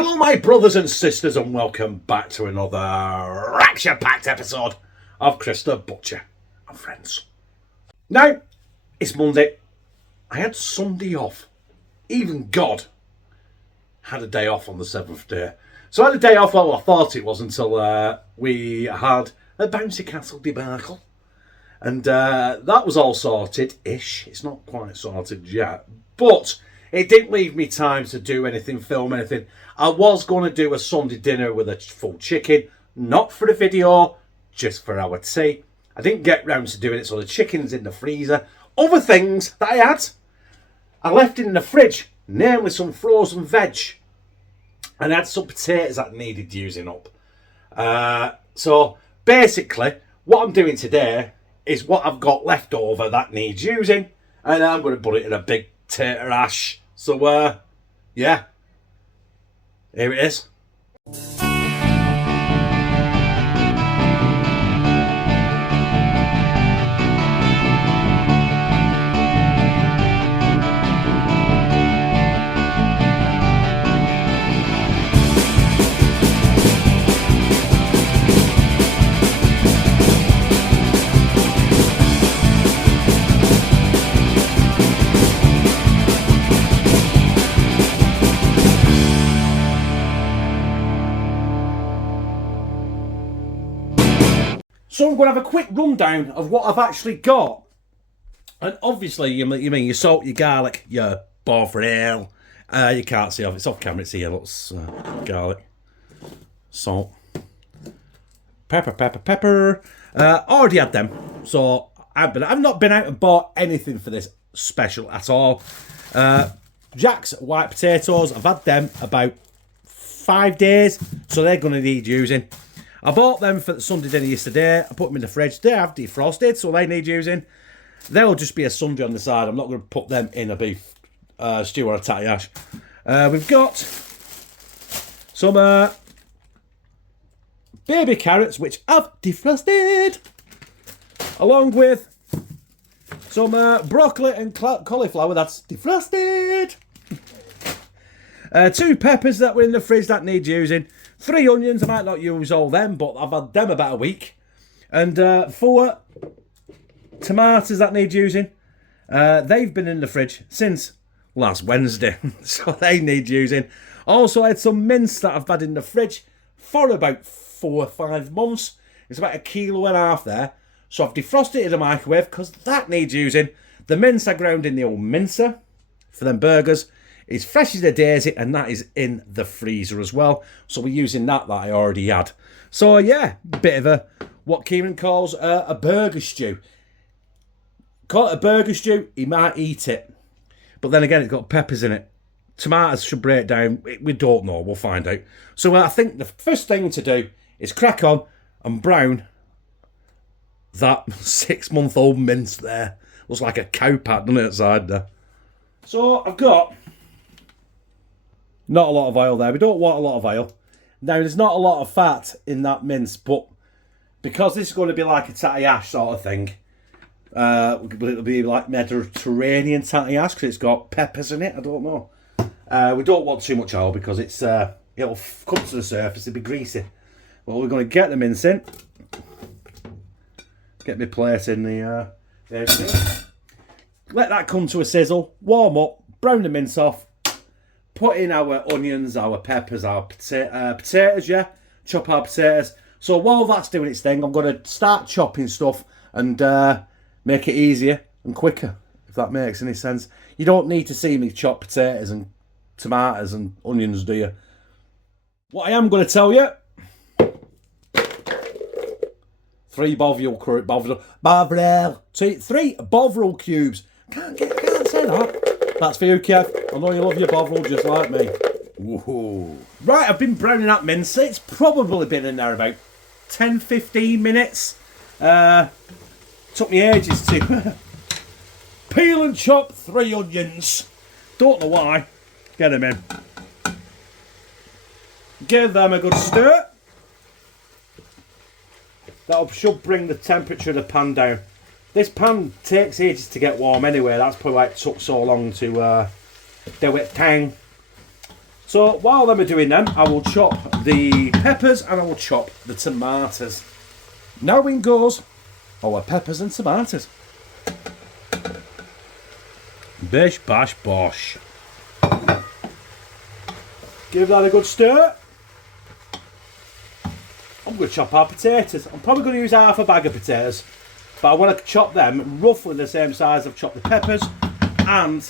Hello my brothers and sisters and welcome back to another rapture-packed episode of Chris the Butcher and Friends. Now, it's Monday. I had Sunday off. Even God had a day off on the 7th day. So I had a day off, well I thought it was until we had a bouncy castle debacle. And that was all sorted-ish. It's not quite sorted yet. But it didn't leave me time to do anything, film anything. I was going to do a Sunday dinner with a full chicken. Not for the video, just for our tea. I didn't get round to doing it, so the chicken's in the freezer. Other things that I had, I left in the fridge. Namely some frozen veg. And I had some potatoes that needed using up. So basically, what I'm doing today is what I've got left over that needs using. And I'm going to put it in a big tater ash. So, yeah. Here it is. So I'm going to have a quick rundown of what I've actually got. And obviously, you mean your salt, your garlic, your bovril. You can't see off. It's off camera. It's here. Looks garlic, salt, pepper. Already had them. So I've not been out and bought anything for this special at all. Jack's white potatoes. I've had them about 5 days, so they're going to need using. I bought them for the Sunday dinner yesterday. I put them in the fridge. They have defrosted, so they need using. They'll just be a Sunday on the side. I'm not going to put them in a beef stew or a tatty ash. We've got some baby carrots, which I've defrosted, along with some broccoli and cauliflower that's defrosted. 2 peppers that were in the fridge that need using. 3 onions, I might not use all them, but I've had them about a week. And 4 tomatoes that need using. They've been in the fridge since last Wednesday, so they need using. Also, I had some mince that I've had in the fridge for about 4 or 5 months. It's about 1.5 kilos there. So I've defrosted it in the microwave because that needs using. The mince I ground in the old mincer for them burgers. It's fresh as a daisy, and that is in the freezer as well. So we're using that I already had. So yeah, bit of a what Kieran calls a burger stew. Call it a burger stew, he might eat it. But then again, it's got peppers in it. Tomatoes should break down. We don't know, we'll find out. So I think the first thing to do is crack on and brown that 6-month-old mince there. Looks like a cow pat, doesn't it, outside there? So I've got not a lot of oil there. We don't want a lot of oil. Now, there's not a lot of fat in that mince, but because this is going to be like a tatty ash sort of thing, it'll be like Mediterranean tatty ash because it's got peppers in it. I don't know. We don't want too much oil because it'll come to the surface. It'll be greasy. Well, we're going to get the mince in. Get my plate in the... let that come to a sizzle. Warm up. Brown the mince off. Put in our onions, our peppers, our potatoes, yeah? Chop our potatoes. So while that's doing its thing, I'm going to start chopping stuff and make it easier and quicker, if that makes any sense. You don't need to see me chop potatoes and tomatoes and onions, do you? What I am going to tell you, 3 Bovril 3 Bovril cubes. Can't say that. That's for you, Kev. I know you love your Bovril just like me. Woohoo. Right, I've been browning that mince. It's probably been in there about 10-15 minutes. Took me ages to peel and chop 3 onions. Don't know why. Get them in. Give them a good stir. That should bring the temperature of the pan down. This pan takes ages to get warm anyway. That's probably why it took so long to do it. Tang. So while them are doing them, I will chop the peppers and I will chop the tomatoes. Now in goes our peppers and tomatoes. Bish, bash, bosh. Give that a good stir. I'm going to chop our potatoes. I'm probably going to use half a bag of potatoes, but I want to chop them roughly the same size I've chopped the peppers and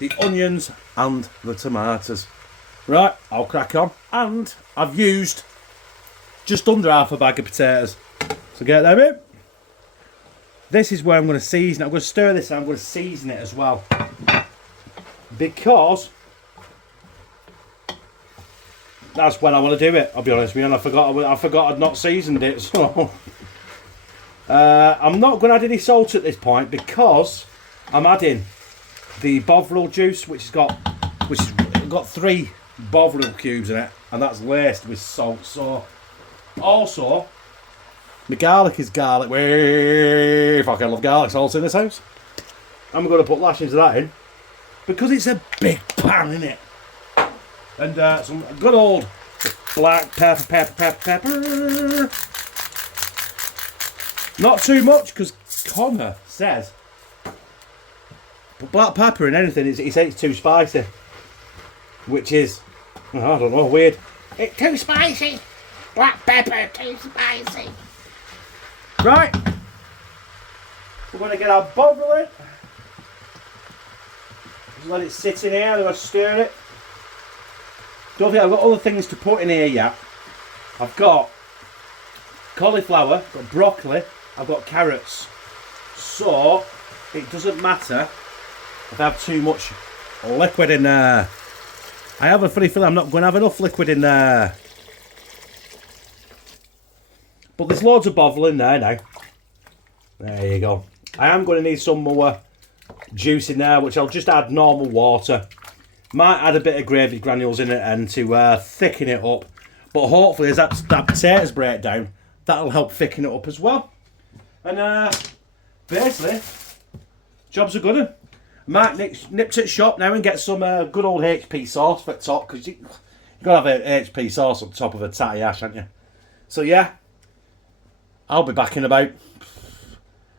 the onions and the tomatoes. Right, I'll crack on. And I've used just under half a bag of potatoes. So get them in. This is where I'm going to season it. I'm going to stir this and I'm going to season it as well. Because that's when I want to do it, I'll be honest with you. And I forgot I'd not seasoned it. So I'm not going to add any salt at this point because I'm adding the bovril juice, which has got 3 bovril cubes in it, and that's laced with salt. So also the garlic is garlic. Way fucking love garlic salt in this house. I'm going to put lashings of that in because it's a big pan, isn't it? And some good old black pepper. Not too much because Connor says black pepper in anything, he says it's too spicy. Which is, I don't know, weird. It's too spicy. Black pepper, too spicy. Right. We're going to get our bovril in. Just let it sit in here. I'm going to stir it. Don't think I've got other things to put in here yet. I've got cauliflower, I've got broccoli, I've got carrots. So, it doesn't matter if I have too much liquid in there. I have a funny feeling I'm not going to have enough liquid in there. But there's loads of bovril in there now. There you go. I am going to need some more juice in there, which I'll just add normal water. Might add a bit of gravy granules in it and to thicken it up. But hopefully as that potatoes break down, that'll help thicken it up as well. And basically, job's a good one. Might nip to the shop now and get some good old HP sauce for the top, because you've got to have a HP sauce on top of a tatty ash, haven't you? So yeah, I'll be back in about,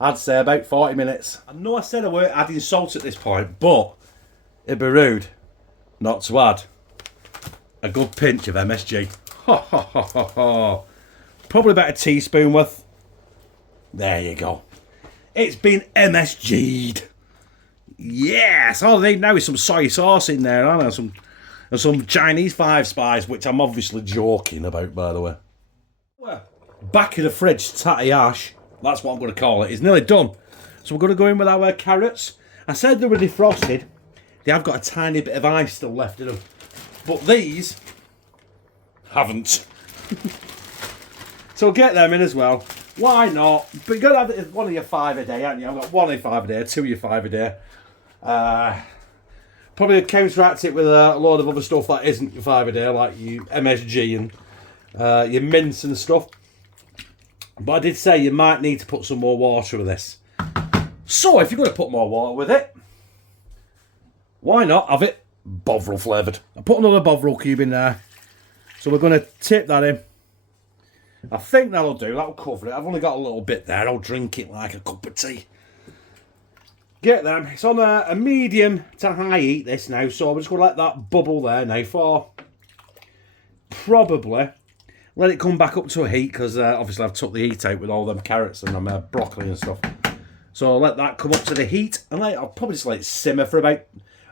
I'd say about 40 minutes. I know I said I weren't adding salt at this point, but it'd be rude not to add a good pinch of MSG. Probably about a teaspoon worth. There you go. It's been MSG'd. Yes, all they need now is some soy sauce in there, aren't there? Some Chinese 5 spice, which I'm obviously joking about, by the way. Well, back of the fridge tatty ash, that's what I'm going to call it. It's nearly done. So we're going to go in with our carrots. I said they were defrosted. They have got a tiny bit of ice still left in them. But these haven't. So get them in as well. Why not? But you've got to have one of your 5 a day, haven't you? I've got 1 of your 5 a day, 2 of your 5 a day. Probably counteract it with a load of other stuff that isn't your 5 a day, like your MSG and your mince and stuff. But I did say you might need to put some more water with this. So if you're going to put more water with it, why not have it bovril flavoured? I put another bovril cube in there. So we're going to tip that in. I think that'll do. That'll cover it. I've only got a little bit there. I'll drink it like a cup of tea. Get them. It's on a medium to high heat this now. So I'm just going to let that bubble there now for probably let it come back up to a heat, because obviously I've took the heat out with all them carrots and them broccoli and stuff. So I'll let that come up to the heat, and I'll probably just let it simmer for about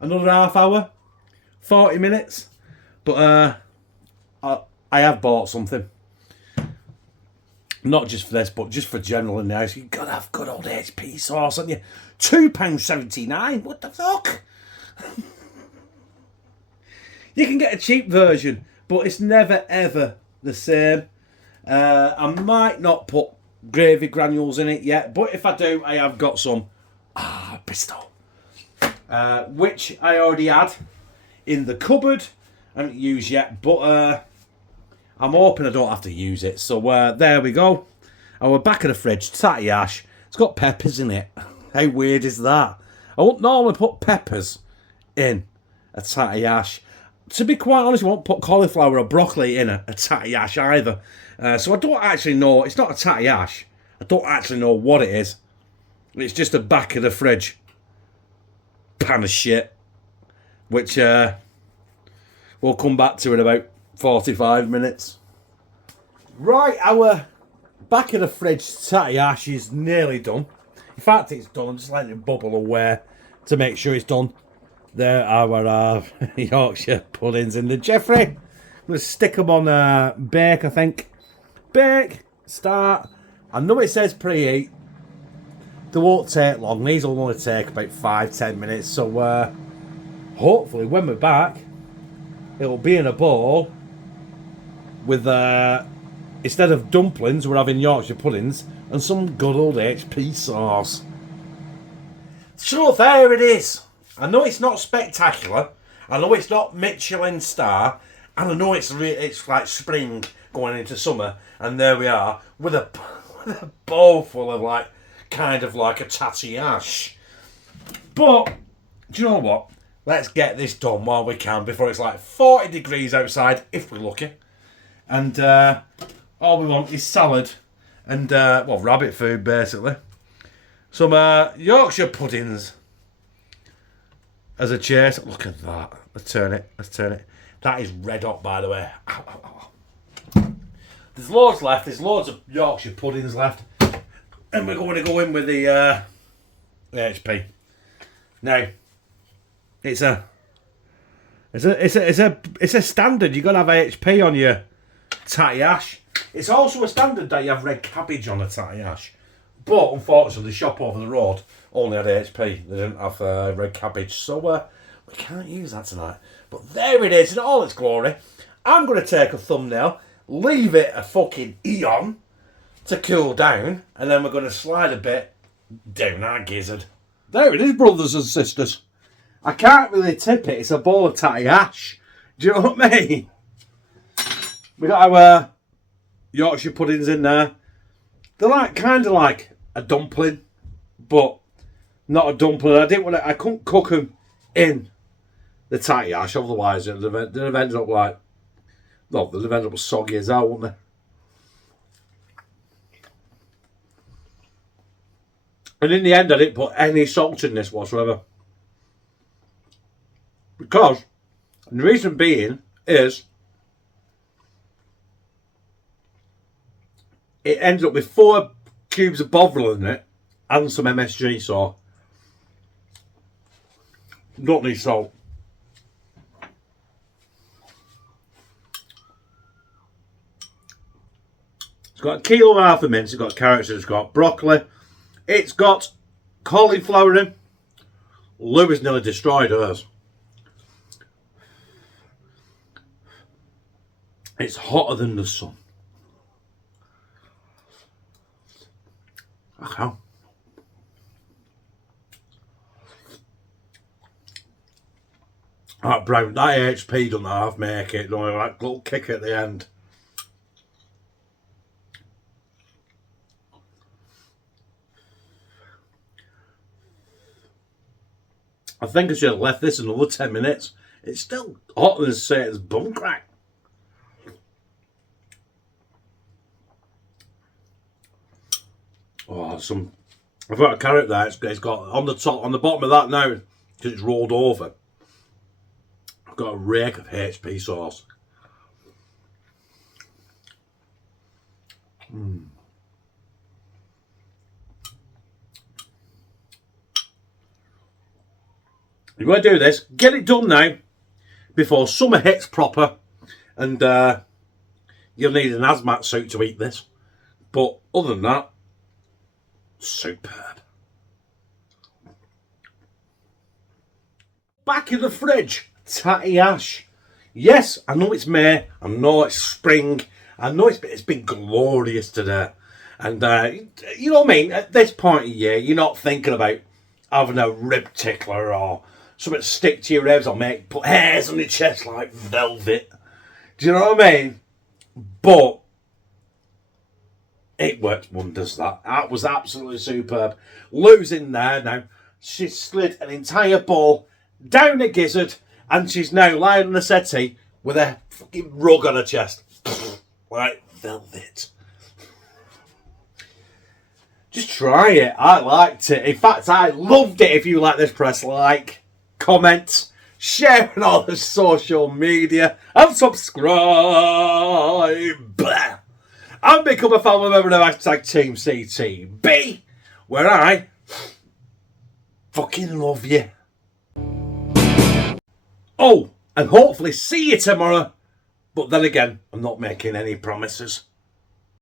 another half hour, 40 minutes. But I have bought something. Not just for this, but just for general in the house. You've got to have good old HP sauce, haven't you? £2.79. What the fuck? You can get a cheap version, but it's never ever the same. I might not put gravy granules in it yet, but if I do, I have got some Bristol, which I already had in the cupboard. I haven't used yet, but I'm hoping I don't have to use it. So there we go. Our back of the fridge, tatty ash. It's got peppers in it. How weird is that? I wouldn't normally put peppers in a tatty ash. to be quite honest, I won't put cauliflower or broccoli in a tatty ash either. So I don't actually know. It's not a tatty ash. I don't actually know what it is. It's just a back of the fridge pan of shit, which we'll come back to in about 45 minutes. Right, our back of the fridge tatty ash is nearly done. In fact, it's done. I'm just letting it bubble away to make sure it's done. There are our Yorkshire puddings in the Jeffrey. I'm going to stick them on bake, I think. Bake, start. I know it says preheat. They won't take long. These will only take about 5-10 minutes. So hopefully when we're back, it'll be in a bowl with, instead of dumplings, we're having Yorkshire puddings and some good old HP sauce. So there it is. I know it's not spectacular. I know it's not Michelin star. And I know it's like spring going into summer. And there we are with a bowl full of like, kind of like a tatty ash. But, do you know what? Let's get this done while we can before it's like 40 degrees outside, if we're lucky. And all we want is salad and, well, rabbit food basically. Some Yorkshire puddings as a chase. Look at that. Let's turn it. That is red hot, by the way. Ow, ow, ow. There's loads left. There's loads of Yorkshire puddings left. And we're going to go in with the HP. Now, it's a standard. You've got to have HP on your tatty ash. It's also a standard that you have red cabbage on a tatty ash. But unfortunately, the shop over the road only had HP. They didn't have red cabbage, so we can't use that tonight. But there it is in all its glory. I'm going to take a thumbnail, leave it a fucking eon to cool down, and then we're going to slide a bit down our gizzard. There it is, brothers and sisters. I can't really tip it. It's a bowl of tatty ash. Do you know what I mean? We got our Yorkshire puddings in there. They're like kind of like a dumpling, but not a dumpling. I couldn't cook them in the tatty ash, otherwise they'd have ended up like, well, they'd have ended up soggy as hell, wouldn't they? And in the end, I didn't put any salt in this whatsoever. Because, and the reason being is, it ended up with 4 cubes of Bovril in it and some MSG, so don't need salt. It's got 1.5 kilos of mince, it's got carrots, it's got broccoli, it's got cauliflower in. Louis nearly destroyed hers. It's hotter than the sun. Okay. That brown, that HP doesn't half make it, don't that little kick at the end. I think I should have left this another 10 minutes. It's still hotter than Satan's bum crack. Oh, I've got a carrot there. It's got on the top, on the bottom of that now, because it's rolled over. I've got a rake of HP sauce. You're going to do this, get it done now, before summer hits proper, and you'll need an hazmat suit to eat this. But other than that, superb. Back in the fridge, tatty ash. Yes, I know it's May, I know it's spring, I know it's been glorious today. And you know what I mean, at this point of year, you're not thinking about having a rib tickler or something to stick to your ribs or put hairs on your chest like velvet. Do you know what I mean? But it worked wonders, that. That was absolutely superb. Lou's in there now. She slid an entire bowl down the gizzard And she's now lying on the settee with a fucking rug on her chest. Like velvet. Just try it. I liked it. In fact, I loved it. If you like this, press like, comment, share on all the social media, and subscribe. And become a family member of hashtag Team CTB, where I fucking love you. Oh, and hopefully see you tomorrow. But then again, I'm not making any promises.